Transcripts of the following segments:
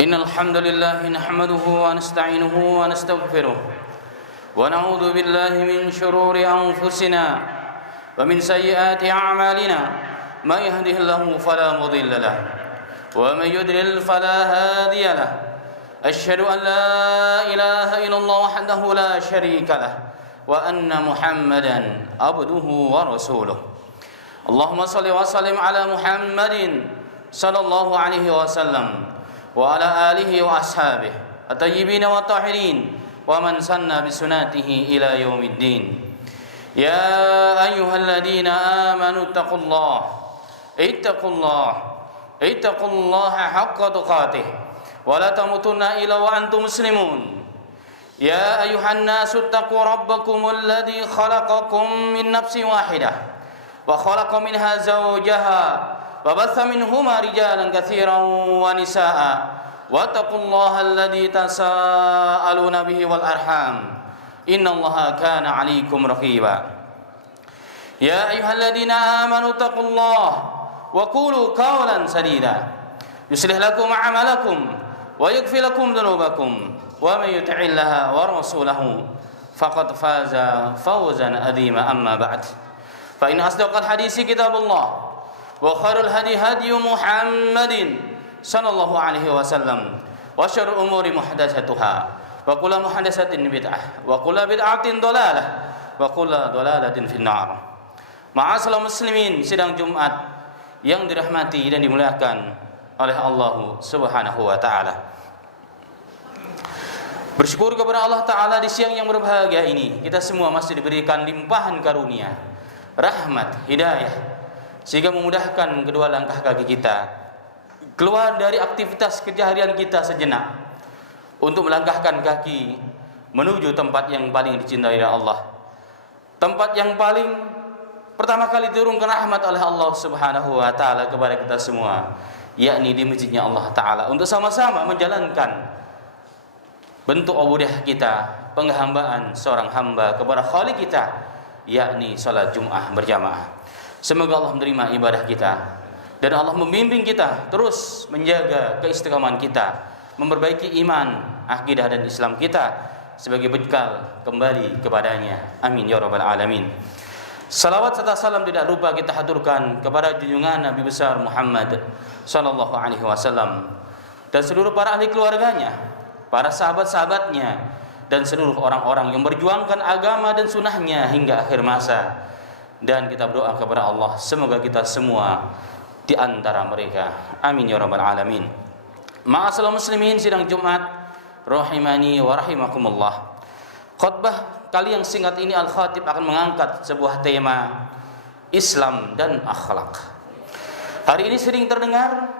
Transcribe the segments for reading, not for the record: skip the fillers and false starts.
إن الحمد لله نحمده ونستعينه ونستغفره ونعوذ بالله من شرور أنفسنا ومن سيئات أعمالنا من يهده الله فلا مضل له ومن يضلل فلا هادي له أشهد أن لا إله إلا الله وحده لا شريك له وأن محمدا عبده ورسوله اللهم صل وسلم على محمد صلى الله عليه وسلم وعلى آله وأصحابه الطيبين والطاهرين ومن سن بسنته إلى يوم الدين يا أيها الذين آمنوا اتقوا الله حق تقاته ولا تموتن إلا وأنتم مسلمون يا أيها الناس اتقوا ربكم الذي خلقكم من نفس واحدة وخلق منها زوجها وبث منهما رجالا كثيرا ونساء واتقوا الله الذي تساءلون به والأرحام إن الله كان عليكم رقيبا يا أيها الذين آمنوا اتقوا الله وقولوا قولا سديدا يصلح لكم أعمالكم ويغفر لكم ذنوبكم ومن يطع الله ورسوله فقد فاز فوزا عظيما أما بعد فإن أصدق الحديث كتاب الله وخير الهدي هدي محمد صلى الله عليه وسلم وشر الأمور محدثاتها وكل محدثة بدعة وكل بدعة ضلالة وكل ضلالة في النار. Ma'asyiral muslimin, sidang Jumat yang dirahmati dan dimuliakan oleh Allah Subhanahu wa taala. Bersyukur kepada Allah taala di siang yang berbahagia ini, kita semua masih diberikan limpahan karunia, rahmat, hidayah, sehingga memudahkan kedua langkah kaki kita keluar dari aktivitas keseharian kita sejenak untuk melangkahkan kaki menuju tempat yang paling dicintai oleh Allah, tempat yang paling pertama kali turunkan rahmat oleh Allah Subhanahu wa taala kepada kita semua, yakni di masjidnya Allah taala, untuk sama-sama menjalankan bentuk ubudiyah kita, penghambaan seorang hamba kepada Khalik kita, yakni salat Jumat berjamaah. Semoga Allah menerima ibadah kita dan Allah membimbing kita terus menjaga keistiqomahan kita, memperbaiki iman, akidah dan Islam kita sebagai bekal kembali kepadanya. Amin ya rabbal alamin. Salawat serta salam tidak lupa kita haturkan kepada junjungan Nabi besar Muhammad sallallahu alaihi wasallam dan seluruh para ahli keluarganya, para sahabat-sahabatnya dan seluruh orang-orang yang berjuangkan agama dan sunnahnya hingga akhir masa. Dan kita berdoa kepada Allah, semoga kita semua di antara mereka. Amin ya rabbal alamin. Ma'asyiral muslimin, sidang Jumat rahimani wa rahimakumullah. Khutbah kali yang singkat ini Al-Khatib akan mengangkat sebuah tema Islam dan akhlak. Hari ini sering terdengar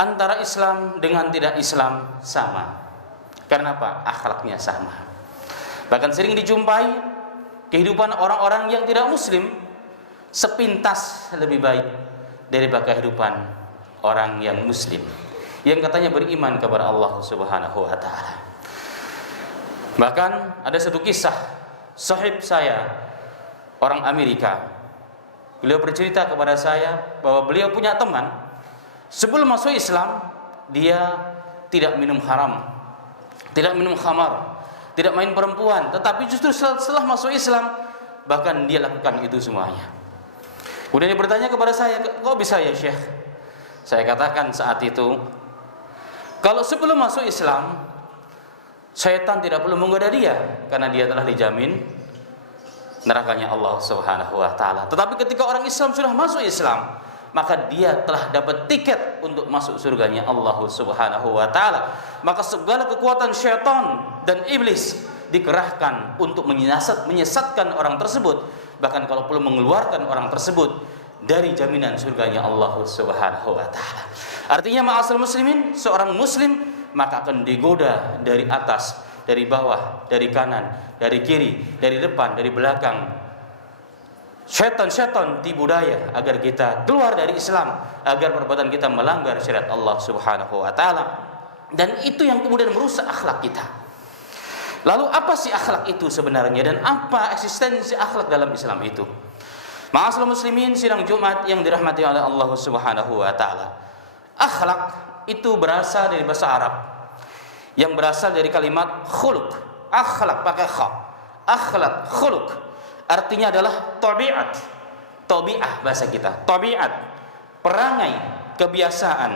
antara Islam dengan tidak Islam sama. Karena apa? Akhlaknya sama. Bahkan sering dijumpai kehidupan orang-orang yang tidak muslim sepintas lebih baik daripada kehidupan orang yang muslim yang katanya beriman kepada Allah Subhanahu wa taala. Bahkan ada satu kisah sahib saya, orang Amerika. Beliau bercerita kepada saya bahwa beliau punya teman, sebelum masuk Islam dia tidak minum haram, tidak minum khamar, tidak main perempuan, tetapi justru setelah masuk Islam bahkan dia lakukan itu semuanya. Kemudian dia bertanya kepada saya, kok bisa ya Syekh? Saya katakan saat itu, kalau sebelum masuk Islam syaitan tidak perlu menggoda dia karena dia telah dijamin nerakanya Allah Subhanahu wa taala. Tetapi ketika orang Islam sudah masuk Islam, maka dia telah dapat tiket untuk masuk surganya Allah Subhanahu wa taala. Maka segala kekuatan syaitan dan iblis dikerahkan untuk menyesatkan orang tersebut, bahkan kalau perlu mengeluarkan orang tersebut dari jaminan surganya Allah Subhanahu wa taala. Artinya ma'asyiral muslimin, seorang muslim maka akan digoda dari atas, dari bawah, dari kanan, dari kiri, dari depan, dari belakang. Syaitan tipu daya agar kita keluar dari Islam, agar perbuatan kita melanggar syariat Allah Subhanahu wa taala, dan itu yang kemudian merusak akhlak kita. Lalu apa sih akhlak itu sebenarnya, dan apa eksistensi akhlak dalam Islam itu? Ma'asyiral muslimin, sidang Jumat yang dirahmati oleh Allah Subhanahu wa taala. Akhlak itu berasal dari bahasa Arab yang berasal dari kalimat khuluq. Akhlak pakai kha. Akhlak, khuluq. Artinya adalah tabiat. Tabi'ah bahasa kita. Tabiat, perangai, kebiasaan,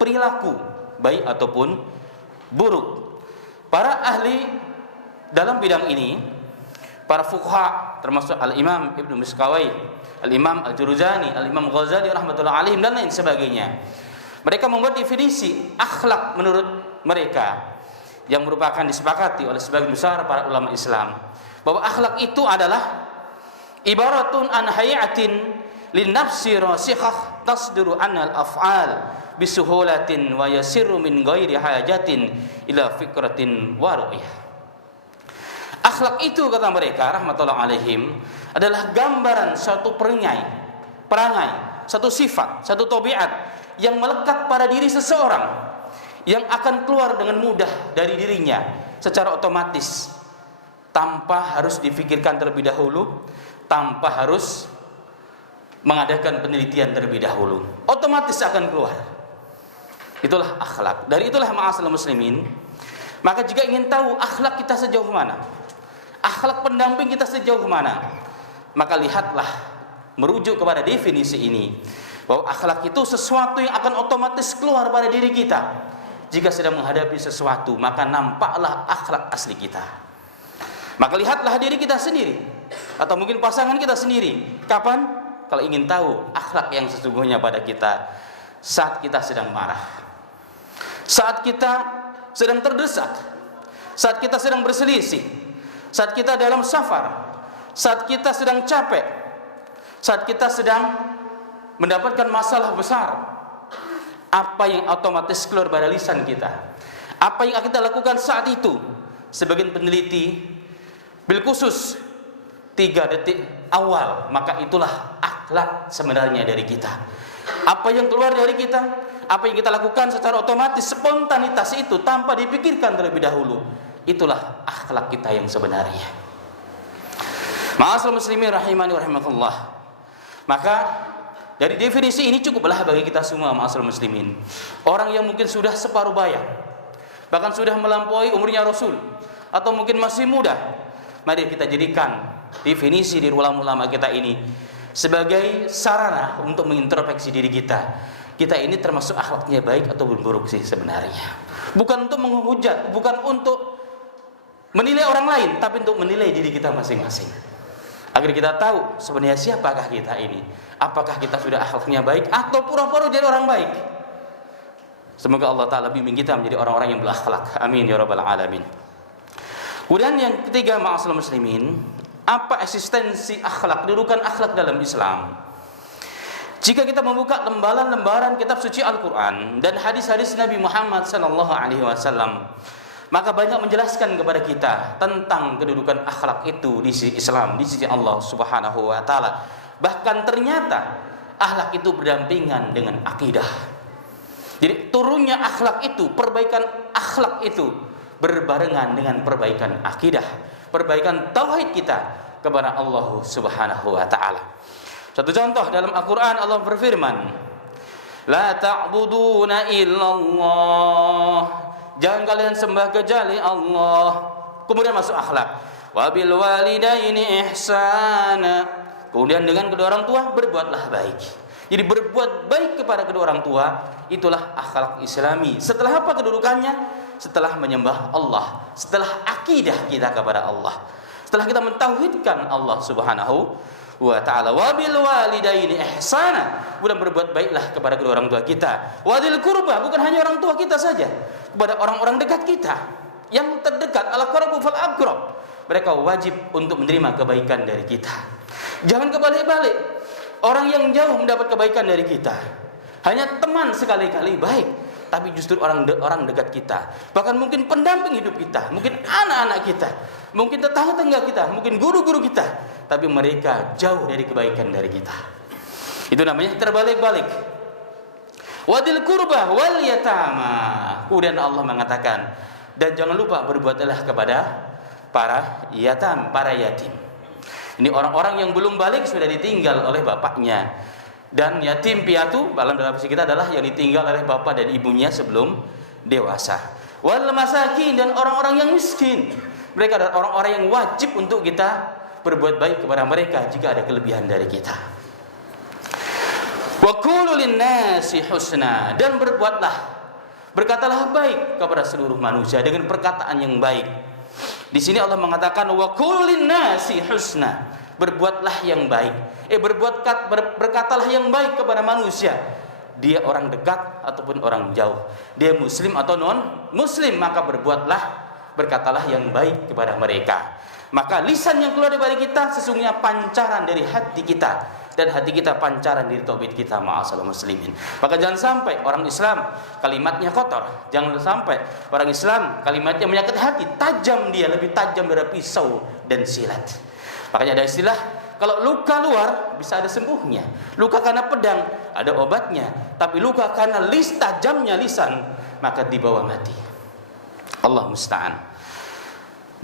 perilaku baik ataupun buruk. Para ahli dalam bidang ini, para fuqaha termasuk Al-Imam Ibnu Miskawai, Al-Imam Al-Jurjani, Al-Imam Ghazali rahmatullahi alaihim dan lain sebagainya. Mereka membuat definisi akhlak menurut mereka yang merupakan disepakati oleh sebagian besar para ulama Islam, bahwa akhlak itu adalah ibaratun an hayatin lin nafsi rasikhah tasduru anal af'al bisuhulatin wa yasiru min ghairi hajatin ila fikratin wa ru'yah. Akhlak itu, kata mereka rahmatullahi alaihim, adalah gambaran suatu perangai, satu sifat, satu tabiat yang melekat pada diri seseorang, yang akan keluar dengan mudah dari dirinya secara otomatis tanpa harus difikirkan terlebih dahulu, tanpa harus mengadakan penelitian terlebih dahulu, otomatis akan keluar. Itulah akhlak. Dari itulah ma'asyiral muslimin, maka jika ingin tahu akhlak kita sejauh mana, akhlak pendamping kita sejauh mana, maka lihatlah, merujuk kepada definisi ini, bahwa akhlak itu sesuatu yang akan otomatis keluar pada diri kita jika sedang menghadapi sesuatu, maka nampaklah akhlak asli kita. Maka lihatlah diri kita sendiri, atau mungkin pasangan kita sendiri. Kapan? Kalau ingin tahu akhlak yang sesungguhnya pada kita, saat kita sedang marah, saat kita sedang terdesak, saat kita sedang berselisih, saat kita dalam safar, saat kita sedang capek, saat kita sedang mendapatkan masalah besar. Apa yang otomatis keluar pada lisan kita, apa yang kita lakukan saat itu? Sebagian peneliti bil khusus 3 detik awal, maka itulah akhlak sebenarnya dari kita. Apa yang keluar dari kita, apa yang kita lakukan secara otomatis, spontanitas itu tanpa dipikirkan terlebih dahulu, itulah akhlak kita yang sebenarnya. Ma'asyiral muslimin rahimani wa rahimakumullah. Maka dari definisi ini cukuplah bagi kita semua, ma'asyiral muslimin. Orang yang mungkin sudah separuh baya, bahkan sudah melampaui umurnya Rasul, atau mungkin masih muda, mari kita jadikan definisi dari ulama-ulama kita ini sebagai sarana untuk mengintrospeksi diri kita. Kita ini termasuk akhlaknya baik atau buruk sih sebenarnya. Bukan untuk menghujat, bukan untuk menilai orang lain, tapi untuk menilai diri kita masing-masing. Agar kita tahu sebenarnya siapakah kita ini. Apakah kita sudah akhlaknya baik atau pura-pura jadi orang baik. Semoga Allah Ta'ala bimbing kita menjadi orang-orang yang berakhlak. Amin ya rabbal alamin. Kemudian yang ketiga, ma'asyiral muslimin, apa eksistensi akhlak, kedudukan akhlak dalam Islam? Jika kita membuka lembaran-lembaran kitab suci Al-Quran dan hadis-hadis Nabi Muhammad SAW, maka banyak menjelaskan kepada kita tentang kedudukan akhlak itu di sisi Islam, di sisi Allah Subhanahu wa Ta'ala. Bahkan ternyata akhlak itu berdampingan dengan akidah. Jadi turunnya akhlak itu, perbaikan akhlak itu berbarengan dengan perbaikan akidah, perbaikan tauhid kita kepada Allah Subhanahu wa Ta'ala. Satu contoh dalam Al-Quran, Allah berfirman, la ta'buduna illallah, jangan kalian sembah kecuali Allah. Kemudian masuk akhlak, wabil walidaini ihsana, kemudian dengan kedua orang tua berbuatlah baik. Jadi berbuat baik kepada kedua orang tua, itulah akhlak Islami. Setelah apa kedudukannya? Setelah menyembah Allah, setelah akidah kita kepada Allah, setelah kita mentauhidkan Allah Subhanahu wa Ta'ala. Wabil walidaini ihsana, kemudian berbuat baiklah kepada kedua orang tua kita. Wadil qurba, bukan hanya orang tua kita saja, kepada orang-orang dekat kita yang terdekat. Al qurbu fal aqrab, mereka wajib untuk menerima kebaikan dari kita. Jangan kebalik-balik, orang yang jauh mendapat kebaikan dari kita. Hanya teman sekali-kali baik, tapi justru orang dekat kita, bahkan mungkin pendamping hidup kita, mungkin anak-anak kita, mungkin tetangga-tetangga kita, mungkin guru-guru kita, tapi mereka jauh dari kebaikan dari kita. Itu namanya terbalik-balik. Wadil qurba wal yatama, kemudian Allah mengatakan, dan jangan lupa berbuatlah kepada para yatim. Ini orang-orang yang belum balik, sudah ditinggal oleh bapaknya. Dan yatim piatu dalam bahasa kita adalah yang ditinggal oleh bapak dan ibunya sebelum dewasa. Wal masakin, dan orang-orang yang miskin. Mereka adalah orang-orang yang wajib untuk kita berbuat baik kepada mereka jika ada kelebihan dari kita. Wa qulu lin-nasi husna, dan berkatalah baik kepada seluruh manusia dengan perkataan yang baik. Di sini Allah mengatakan wa qulu lin-nasi husna, berbuatlah yang baik. Berkatalah yang baik kepada manusia. Dia orang dekat ataupun orang jauh, dia muslim atau non muslim, maka berkatalah yang baik kepada mereka. Maka lisan yang keluar dari kita sesungguhnya pancaran dari hati kita, dan hati kita pancaran dari tauhid kita, ma'asal muslimin. Maka jangan sampai orang Islam kalimatnya kotor, jangan sampai orang Islam kalimatnya menyakiti hati, tajam, dia lebih tajam dari pisau dan silat. Makanya ada istilah, kalau luka luar bisa ada sembuhnya, luka karena pedang ada obatnya, tapi luka karena tajamnya lisan maka dibawa mati. Allah musta'an.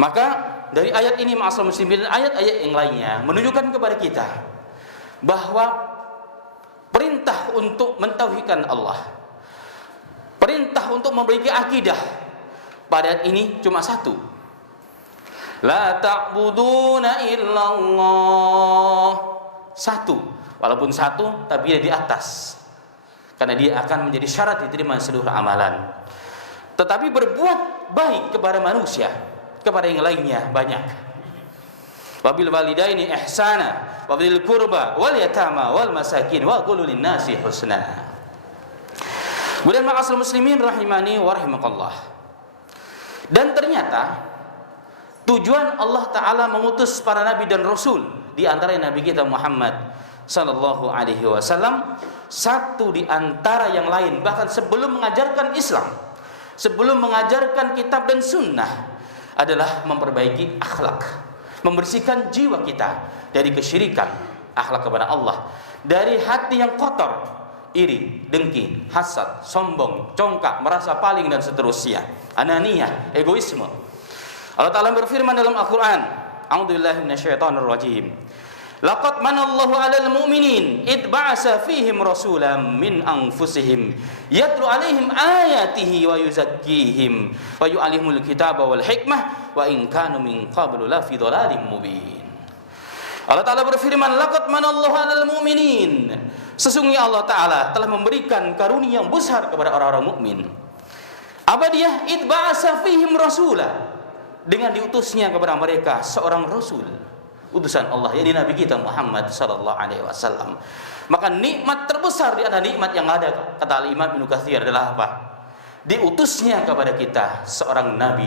Maka dari ayat ini ma'asal muslimin dan ayat-ayat yang lainnya menunjukkan kepada kita bahwa perintah untuk mentauhidkan Allah, perintah untuk memiliki akidah pada ayat ini cuma satu. La ta'buduna illallah. Satu, walaupun satu tapi dia di atas, karena dia akan menjadi syarat diterima seluruh amalan. Tetapi berbuat baik kepada manusia, kepada yang lainnya banyak. Wabil walidaini ihsana wabil qurba wal yatama wal masakin wa qulu lin-nasi husna. Kemudian ma'asal muslimin rahimani wa rahimakallah. Dan ternyata tujuan Allah Ta'ala mengutus para nabi dan rasul, di antara nabi kita Muhammad sallallahu alaihi wasallam, satu di antara yang lain, bahkan sebelum mengajarkan Islam, sebelum mengajarkan kitab dan sunnah, adalah memperbaiki akhlak, membersihkan jiwa kita dari kesyirikan, akhlak kepada Allah, dari hati yang kotor, iri, dengki, hasad, sombong, congkak, merasa paling dan seterusnya, ananiyah, egoisme. Allah Ta'ala berfirman dalam Al-Quran, a'udzubillahi minasyaitonir rajim, laqad manallahu 'alal mu'minin id ba'asa fihim rasulan min anfusihim yatlu 'alaihim ayatihi wa yuzakkihim wa yu'allimul kitaba wal hikmah wa in kanu min qablu la fi dhalalim mubin. Allah Ta'ala berfirman, laqad manallahu 'alal mu'minin, sesungguhnya Allah Ta'ala telah memberikan karunia yang besar kepada orang-orang mukmin. Apa dia? Id ba'asa fihim rasulan, dengan diutusnya kepada mereka seorang rasul, utusan Allah, yakni Nabi kita Muhammad sallallahu alaihi wasallam. Maka nikmat terbesar di antara nikmat yang ada, kata Imam Ibnu Katsir, adalah apa? Diutusnya kepada kita seorang nabi,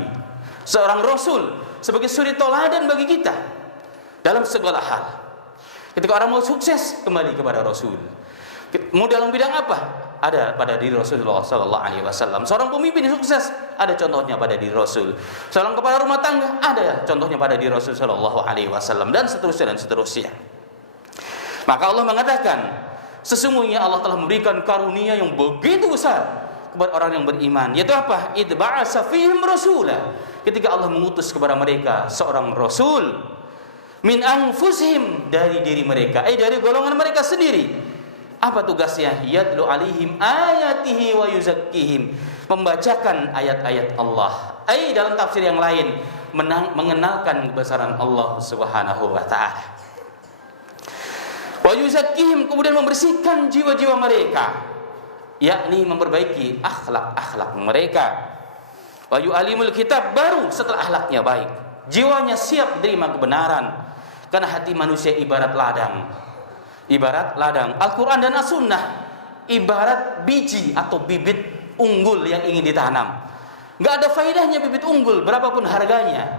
seorang rasul, sebagai suri teladan bagi kita dalam segala hal. Ketika orang mau sukses, kembali kepada rasul. Mau dalam bidang apa? Ada pada diri Rasulullah sallallahu alaihi wasallam. Seorang pemimpin yang sukses, ada contohnya pada diri Rasul. Seorang kepala rumah tangga, ada contohnya pada diri Rasul sallallahu alaihi wasallam, dan seterusnya dan seterusnya. Maka Allah mengatakan, sesungguhnya Allah telah memberikan karunia yang begitu besar kepada orang yang beriman, yaitu apa? Id ba'asa fihim rasula, ketika Allah mengutus kepada mereka seorang rasul, min anfusihim, dari diri mereka, dari golongan mereka sendiri. Apa tugasnya? Yatlu alaihim ayatihi wa yuzakkihim, membacakan ayat-ayat Allah. Dalam tafsir yang lain, mengenalkan kebesaran Allah Subhanahu wa taala. Wa yuzakkihim, kemudian membersihkan jiwa-jiwa mereka, yakni memperbaiki akhlak-akhlak mereka. Wa yu'alimul kitab, baru setelah akhlaknya baik, jiwanya siap menerima kebenaran, karena hati manusia ibarat ladang. Al-Quran dan As-Sunnah ibarat biji atau bibit unggul yang ingin ditanam. Gak ada faedahnya bibit unggul berapapun harganya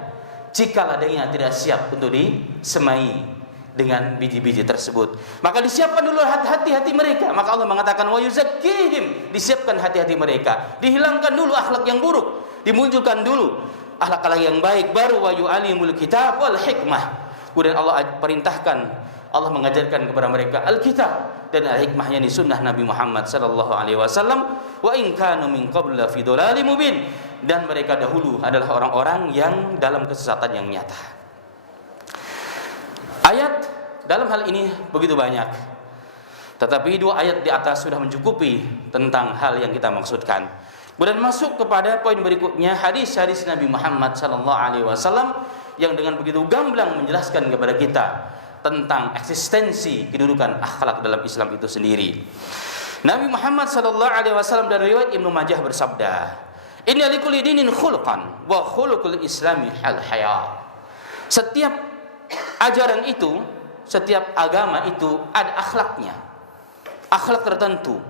jika ladangnya tidak siap untuk disemai dengan biji-biji tersebut. Maka disiapkan dulu hati-hati mereka. Maka Allah mengatakan wa yuzakkihim, disiapkan hati-hati mereka, dihilangkan dulu akhlak yang buruk, dimunculkan dulu akhlak yang baik, baru wa yu'alimul kitab wal hikmah. Kemudian Allah perintahkan, Allah mengajarkan kepada mereka Alkitab dan al-hikmah, yakni sunnah Nabi Muhammad sallallahu alaihi wasallam. Wa in kanu min qablu fi dhalalim mubin, dan mereka dahulu adalah orang-orang yang dalam kesesatan yang nyata. Ayat dalam hal ini begitu banyak. Tetapi dua ayat di atas sudah mencukupi tentang hal yang kita maksudkan. Kemudian masuk kepada poin berikutnya, hadis-hadis Nabi Muhammad SAW yang dengan begitu gamblang menjelaskan kepada kita tentang eksistensi kedudukan akhlak dalam Islam itu sendiri. Nabi Muhammad SAW dari riwayat Ibnu Majah bersabda, "Inna likulli dinin khuluqan wa khuluqul islami al-haya." Setiap ajaran itu, setiap agama itu ada akhlaknya, akhlak tertentu.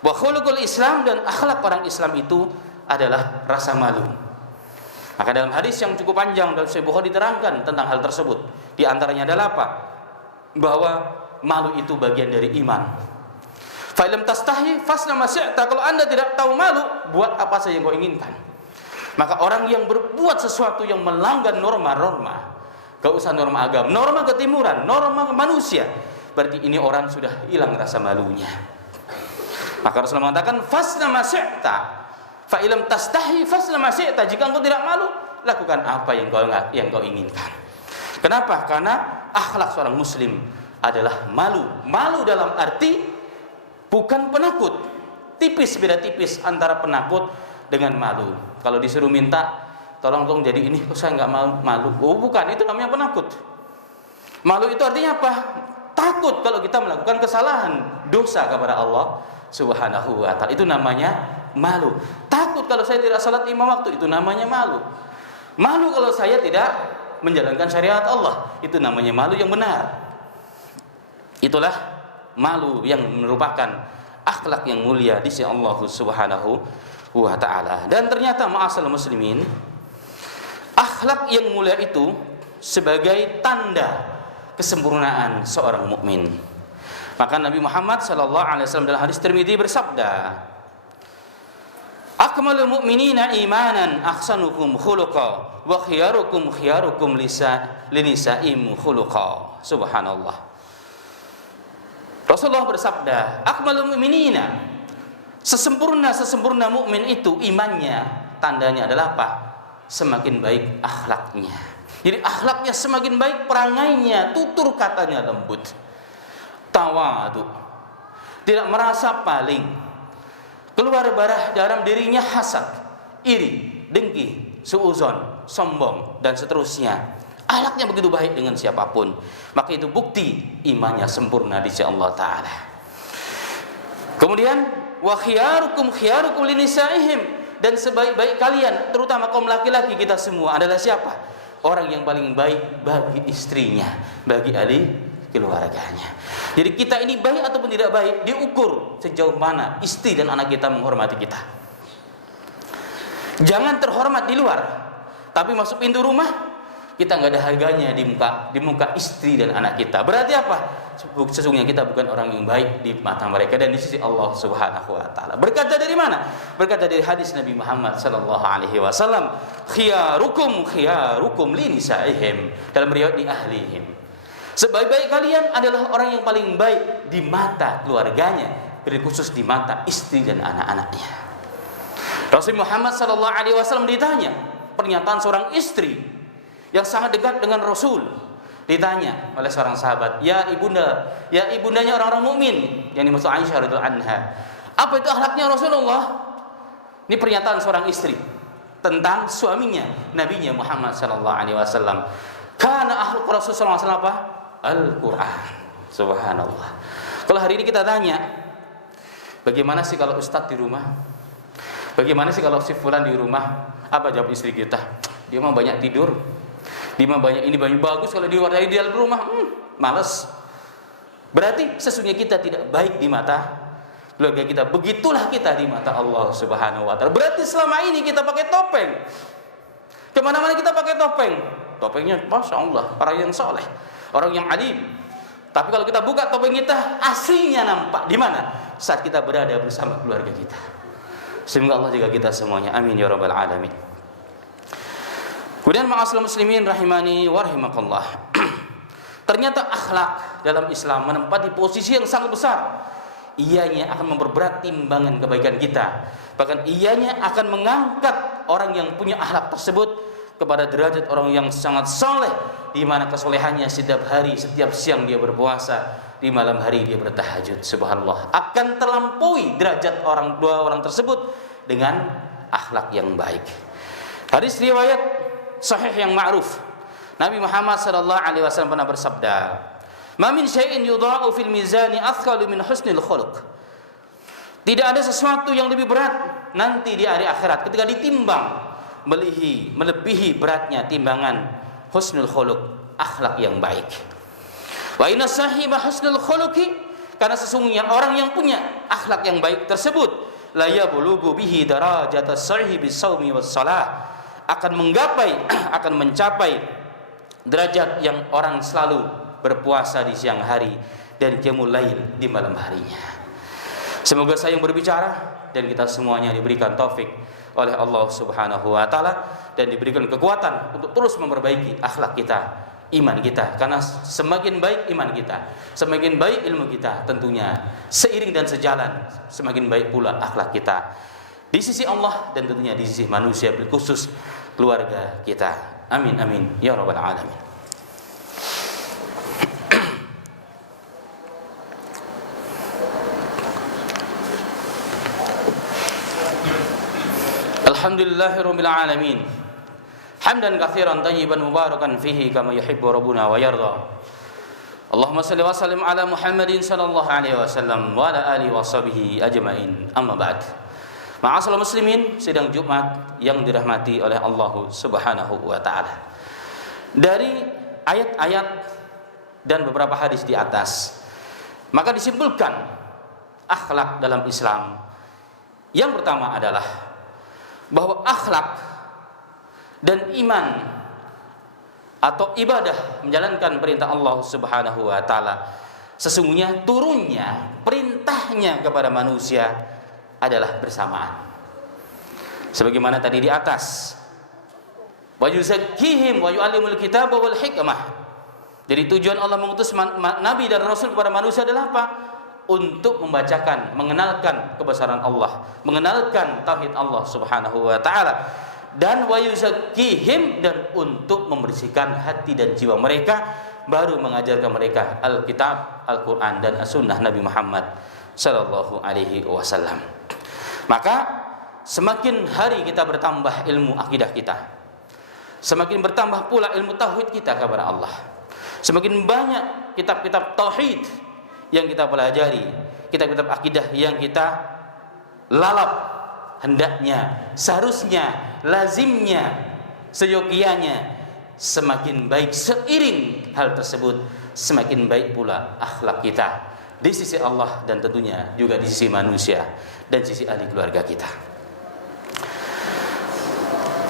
Wa khuluqul Islam, dan akhlak orang Islam itu adalah rasa malu. Maka dalam hadis yang cukup panjang dalam Sahih Bukhari diterangkan tentang hal tersebut. Di antaranya adalah apa? Bahwa malu itu bagian dari iman. Fa illam tastahi fasna ma syi'ta. Kalau Anda tidak tahu malu, buat apa saja yang kau inginkan. Maka orang yang berbuat sesuatu yang melanggar norma-norma, gak usah norma agama, norma ketimuran, norma manusia, berarti ini orang sudah hilang rasa malunya. Maka Rasulullah mengatakan, fasna ma syi'ta, fa illam tastahi fasna ma syi'ta. Jika engkau tidak malu, lakukan apa yang kau inginkan. Kenapa? Karena akhlak seorang muslim adalah malu. Malu dalam arti bukan penakut. Tipis, beda tipis antara penakut dengan malu. Kalau disuruh minta, tolong jadi ini, saya nggak malu. Oh bukan, itu namanya penakut. Malu itu artinya apa? Takut kalau kita melakukan kesalahan, dosa kepada Allah Subhanahu wa ta'ala. Itu namanya malu. Takut kalau saya tidak salat 5 waktu, itu namanya malu. Malu kalau saya tidak menjalankan syariat Allah, itu namanya malu yang benar. Itulah malu yang merupakan akhlak yang mulia di sisi Allah Subhanahu wa ta'ala. Dan ternyata ma'asal muslimin, akhlak yang mulia itu sebagai tanda kesempurnaan seorang mukmin. Maka Nabi Muhammad SAW dalam hadis Tirmidzi bersabda, "Akmalul mu'minina imanan ahsanukum khuluqa wa khiyarukum linisa'im khuluqa." Subhanallah. Rasulullah bersabda, "Akmalul mu'minina", sesempurna mukmin itu imannya, tandanya adalah apa? Semakin baik akhlaknya. Jadi akhlaknya semakin baik, perangainya, tutur katanya lembut, tawadu, tidak merasa paling, keluar dalam dirinya hasad, iri, dengki, suuzon, sombong, dan seterusnya. Akhlaknya begitu baik dengan siapapun, maka itu bukti imannya sempurna di sisi Allah Ta'ala. Kemudian wa khiyarukum linisa'ihim, dan sebaik-baik kalian, terutama kaum laki-laki kita semua, adalah siapa? Orang yang paling baik bagi istrinya, bagi ahli keluarganya. Jadi kita ini baik ataupun tidak baik diukur sejauh mana istri dan anak kita menghormati kita. Jangan terhormat di luar, tapi masuk pintu rumah kita nggak ada harganya di muka istri dan anak kita. Berarti apa? Sesungguhnya kita bukan orang yang baik di mata mereka dan di sisi Allah Subhanahu wa ta'ala. Berkata dari mana? Berkata dari hadis Nabi Muhammad sallallahu alaihi wasallam, khiyarukum linisa'ihim, dalam riwayat di ahlihim. Sebaik-baik kalian adalah orang yang paling baik di mata keluarganya, khusus di mata istri dan anak-anaknya. Rasul Muhammad sallallahu alaihi wasallam ditanya pernyataan seorang istri yang sangat dekat dengan Rasul. Ditanya oleh seorang sahabat, ya ibundanya orang-orang mukmin, yang dimaksud Aisyah radhiyallahu anha, apa itu akhlaknya Rasulullah? Ini pernyataan seorang istri tentang suaminya, nabinya Muhammad sallallahu alaihi wasallam. Kana akhlak Rasulullah sallallahu alaihi wasallam apa? Al-Qur'an. Subhanallah. Kalau hari ini kita tanya, bagaimana sih kalau ustadz di rumah? Bagaimana sih kalau si fulan di rumah? Apa jawab istri kita? Dia mah banyak tidur. Dia mah banyak ini, banyak bagus, kalau di luar dari dalam rumah malas. Berarti sesungguhnya kita tidak baik di mata keluarga kita. Begitulah kita di mata Allah Subhanahu wa ta'ala. Berarti selama ini kita pakai topeng. Kemana-mana kita pakai topeng. Topengnya Masya Allah, orang yang soleh, orang yang alim. Tapi kalau kita buka topeng kita, aslinya nampak di mana? Saat kita berada bersama keluarga kita. Semoga Allah jaga kita semuanya. Amin ya rabbal alamin. Kemudian ma'asyiral muslimin rahimani wa rahimakallah. Ternyata akhlak dalam Islam menempati posisi yang sangat besar. Ianya akan memperberat timbangan kebaikan kita. Bahkan ianya akan mengangkat orang yang punya akhlak tersebut kepada derajat orang yang sangat soleh, di mana kesolehannya setiap hari, setiap siang dia berpuasa, di malam hari dia bertahajud, subhanallah, akan terlampaui derajat dua orang tersebut dengan akhlak yang baik. Hadis riwayat sahih yang ma'ruf, Nabi Muhammad sallallahu alaihi wasallam pernah bersabda, "Ma min syai'in yudha'u fil mizani athqalu min husnil khuluq." Tidak ada sesuatu yang lebih berat nanti di hari akhirat ketika ditimbang melebihi beratnya timbangan husnul khuluq, akhlak yang baik. Wa inna sahiba husnul khuluqi, karena sesungguhnya orang yang punya akhlak yang baik tersebut, la yablughu bihi darajata sahibi shaumi was shalah, akan mencapai derajat yang orang selalu berpuasa di siang hari dan qiyamul lail di malam harinya. Semoga saya yang berbicara dan kita semuanya diberikan taufik oleh Allah Subhanahu wa taala dan diberikan kekuatan untuk terus memperbaiki akhlak kita, iman kita, karena semakin baik iman kita, semakin baik ilmu kita, tentunya seiring dan sejalan semakin baik pula akhlak kita di sisi Allah dan tentunya di sisi manusia, khusus keluarga kita. Amin amin ya rabbal alamin. Alhamdulillahirabbil alamin. Hamdan katsiran thayyiban mubarakan fihi kama yuhibbu rabbuna wa yarda. Allahumma shalli wa sallim ala Muhammadin sallallahu alaihi wasallam wa ala alihi washabihi ajmain. Amma ba'd. Ma'asyiral muslimin, sidang Jumat yang dirahmati oleh Allah Subhanahu wa taala. Dari ayat-ayat dan beberapa hadis di atas, maka disimpulkan akhlak dalam Islam. Yang pertama adalah bahwa akhlak dan iman atau ibadah menjalankan perintah Allah Subhanahu wa taala, sesungguhnya turunnya perintahnya kepada manusia adalah bersamaan. Sebagaimana tadi di atas, wa yuzakkihim wa yu'allimul kitaba wal hikmah. Jadi tujuan Allah mengutus nabi dan rasul kepada manusia adalah apa? Untuk membacakan, mengenalkan kebesaran Allah, mengenalkan tauhid Allah Subhanahu wa taala, dan wa yuzakkihim, dan untuk membersihkan hati dan jiwa mereka, baru mengajarkan mereka Alkitab, Al-Qur'an dan As-Sunnah Nabi Muhammad sallallahu alaihi wasallam. Maka semakin hari kita bertambah ilmu akidah kita, semakin bertambah pula ilmu tauhid kita kepada Allah. Semakin banyak kitab-kitab tauhid yang kita pelajari, kitab-kitab akidah yang kita lalap, hendaknya, seharusnya, lazimnya, seyogianya semakin baik. Seiring hal tersebut semakin baik pula akhlak kita di sisi Allah dan tentunya juga di sisi manusia dan sisi ahli keluarga kita.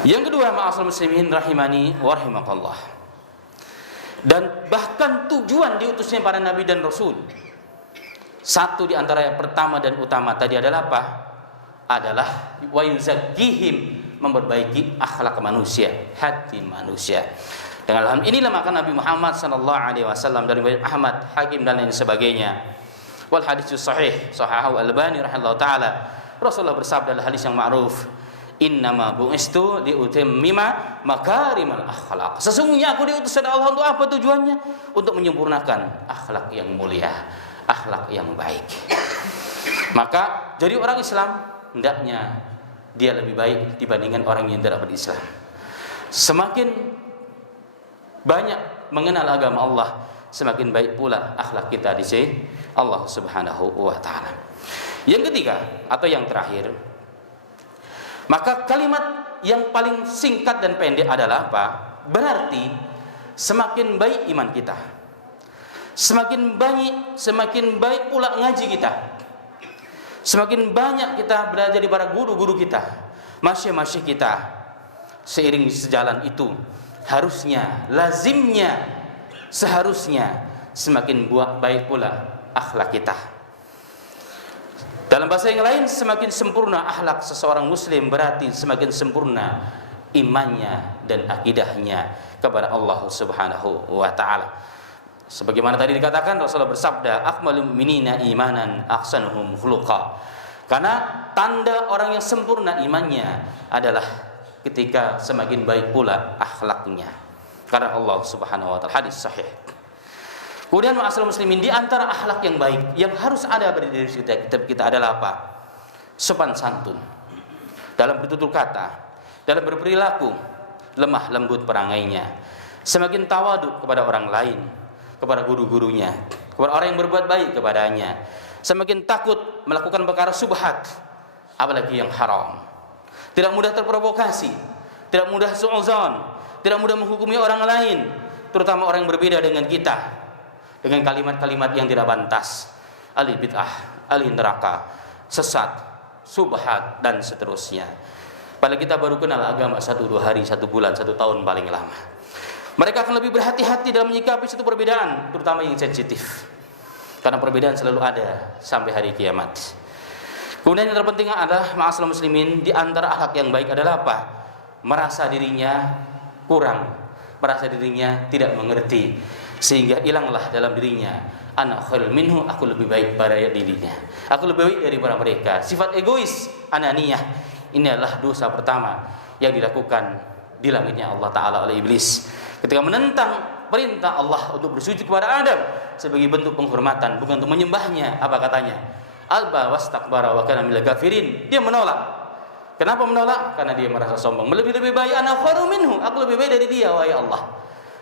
Yang kedua, ma'asyiral muslimin rahimani wa rahimakallah, dan bahkan tujuan diutusnya para nabi dan rasul, satu di antara yang pertama dan utama tadi adalah apa? Adalah wa yuzakkihim, memperbaiki akhlak manusia, hati manusia. Dengan hal inilah maka Nabi Muhammad sallallahu alaihi wasallam dari Ahmad, Hakim dan lain sebagainya, wal hadits sahih sahahu Albani rahimahullah taala, Rasulullah bersabda dalam hadis yang ma'ruf, innama bu'istu liutammima makarimal akhlaq. Sesungguhnya aku diutus oleh Allah untuk apa tujuannya? Untuk menyempurnakan akhlak yang mulia, akhlak yang baik. Maka jadi orang Islam hendaknya dia lebih baik dibandingkan orang yang tidak berislam. Semakin banyak mengenal agama Allah, semakin baik pula akhlak kita di sisi Allah Subhanahu wa taala. Yang ketiga atau yang terakhir, maka kalimat yang paling singkat dan pendek adalah apa? Berarti semakin baik iman kita, semakin baik pula ngaji kita, semakin banyak kita belajar di para guru-guru kita, masyayikh kita. Seiring sejalan itu, harusnya, lazimnya, seharusnya semakin baik pula akhlak kita. Dalam bahasa yang lain, semakin sempurna akhlak seseorang muslim berarti semakin sempurna imannya dan akidahnya kepada Allah Subhanahu wa taala. Sebagaimana tadi dikatakan, Rasulullah bersabda, akmalul mu'minina imanan ahsanuhum khuluqa. Karena tanda orang yang sempurna imannya adalah ketika semakin baik pula akhlaknya. Karena Allah Subhanahu wa taala, hadis sahih. Kemudian ma'asyiral muslimin, di antara akhlak yang baik yang harus ada pada diri kita adalah apa? Sopan santun dalam bertutur kata, dalam berperilaku, lemah lembut perangainya, semakin tawadhu kepada orang lain, kepada guru-gurunya, kepada orang yang berbuat baik kepadanya, semakin takut melakukan perkara subhat, apalagi yang haram. Tidak mudah terprovokasi, tidak mudah su'uzon, tidak mudah menghukumi orang lain, terutama orang yang berbeda dengan kita, dengan kalimat-kalimat yang tidak pantas, ahli bid'ah, ahli neraka, sesat, subhat, dan seterusnya. Padahal kita baru kenal agama 1-2 hari, 1 bulan, 1 tahun paling lama. Mereka akan lebih berhati-hati dalam menyikapi satu perbedaan, terutama yang sensitif, karena perbedaan selalu ada sampai hari kiamat. Kemudian yang terpenting adalah ma'asyiral muslimin, di antara akhlak yang baik adalah apa? Merasa dirinya kurang, merasa dirinya tidak mengerti, sehingga hilanglah dalam dirinya ana khairul minhu, aku lebih baik pada dirinya, aku lebih baik daripada mereka. Sifat egois, ananiyah, ini adalah dosa pertama yang dilakukan di langitnya Allah Ta'ala oleh iblis ketika menentang perintah Allah untuk bersujud kepada Adam sebagai bentuk penghormatan, bukan untuk menyembahnya. Apa katanya? Alba wastakbara wa kana minal kafirin. Dia menolak. Kenapa menolak? Karena dia merasa sombong. Lebih baik ana khairu minhu, aku lebih baik dari dia, wahai Allah.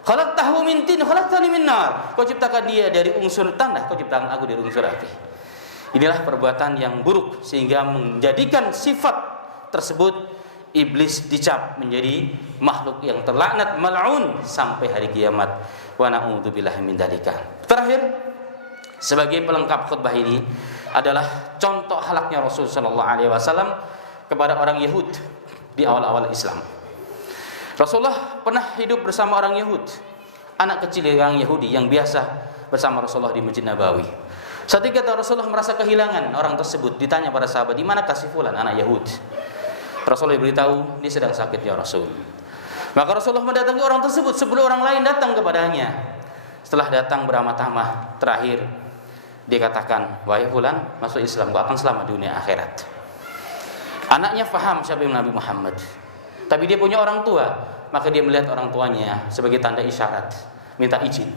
Khalaqtahu min tin, khalaqtani min nar. Kau ciptakan dia dari unsur tanah, kau ciptakan aku dari unsur api. Inilah perbuatan yang buruk sehingga menjadikan sifat tersebut iblis dicap menjadi makhluk yang terlaknat, mal'un sampai hari kiamat. Wa na'udzubillahi min dzalika. Terakhir, sebagai pelengkap khutbah ini adalah contoh akhlaknya Rasul sallallahu alaihi wasallam kepada orang Yahud di awal-awal Islam. Rasulullah pernah hidup bersama orang Yahud, anak kecil orang Yahudi yang biasa bersama Rasulullah di Masjid Nabawi. Saat itu Rasulullah merasa kehilangan orang tersebut, ditanya para sahabat, di mana kasih fulan anak Yahud? Rasulullah beritahu, dia sedang sakit ya Rasul. Maka Rasulullah mendatangi orang tersebut sebelum orang lain datang kepadanya. Setelah datang beramah-tamah, terakhir dia katakan, wahai fulan, masuk Islam, kau akan selamat dunia akhirat. Anaknya faham siapa yang Nabi Muhammad, tapi dia punya orang tua, maka dia melihat orang tuanya sebagai tanda isyarat, minta izin.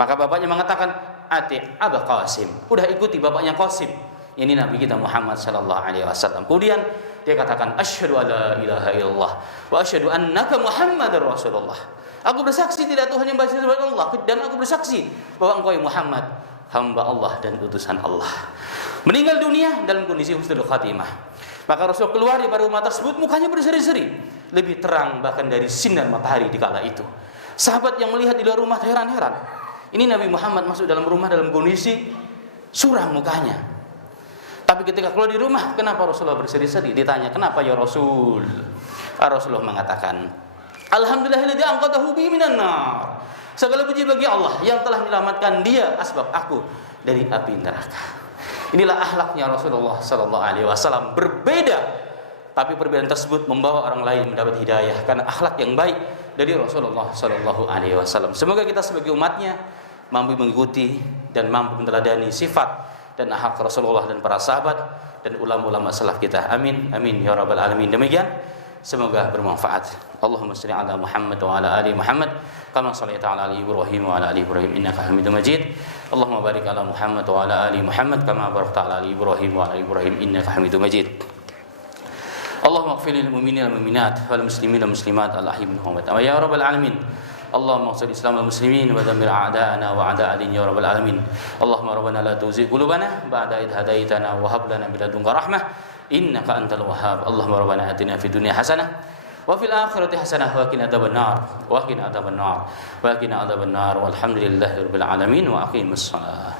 Maka bapaknya mengatakan, ati Aba Qasim, udah ikuti bapaknya Qasim. Ini Nabi kita Muhammad sallallahu alaihi wasallam. Kemudian dia katakan, asyhadu alla ilaha illallah wa asyhadu annaka Muhammadar Rasulullah. Aku bersaksi tidak Tuhan yang berhak disembah Allah, dan aku bersaksi bahwa engkau Muhammad hamba Allah dan utusan Allah. Meninggal dunia dalam kondisi husnul khatimah. Maka Rasul keluar dari rumah tersebut, mukanya berseri-seri, lebih terang bahkan dari sinar matahari di kala itu. Sahabat yang melihat di luar rumah heran-heran. Ini Nabi Muhammad masuk dalam rumah dalam kondisi suram mukanya. Tapi ketika keluar di rumah, kenapa Rasulullah berseri-seri? Ditanya, kenapa ya Rasul? Rasulullah mengatakan, alhamdulillahilladzi anqadhahu bihi minan nar. Segala puji bagi Allah yang telah menyelamatkan dia asbab aku dari api neraka. Inilah akhlaknya Rasulullah sallallahu alaihi wasallam. Berbeda, tapi perbedaan tersebut membawa orang lain mendapat hidayah karena akhlak yang baik dari Rasulullah sallallahu alaihi wasallam. Semoga kita sebagai umatnya mampu mengikuti dan mampu meneladani sifat dan akhlak Rasulullah dan para sahabat dan ulama-ulama salaf kita. Amin amin ya rabbal alamin. Demikian, semoga bermanfaat. Allahumma shalli ala Muhammad wa ala ali Muhammad kama shallaita ala ali Ibrahim wa ala ali Ibrahim innaka Hamidum Majid. Allahumma barik ala Muhammad wa ala ali Muhammad kama barakta ala ali Ibrahim wa ala ali Ibrahim innaka Hamidum Majid. Allahumma ighfir lil mu'minina wal mu'minat wal muslimina wal muslimat al ahyi minhum wa ya rabbal alamin. Allahumma ansur Islam wal muslimin wa dammir a'da'ana wa a'da' din ya rabbal alamin. Allahumma rabbana la tuzigh qulubana ba'da idh hadaitana wa hab lana min ladunka rahmah innaka antal wahhab. Allahumma rabbana atina fid dunya hasanah wa fil akhirati hasanah wa qina adzabannar wa qina adzabannar wa qina adzabannar walhamdulillahi rabbil alamin wa aqimus shalah.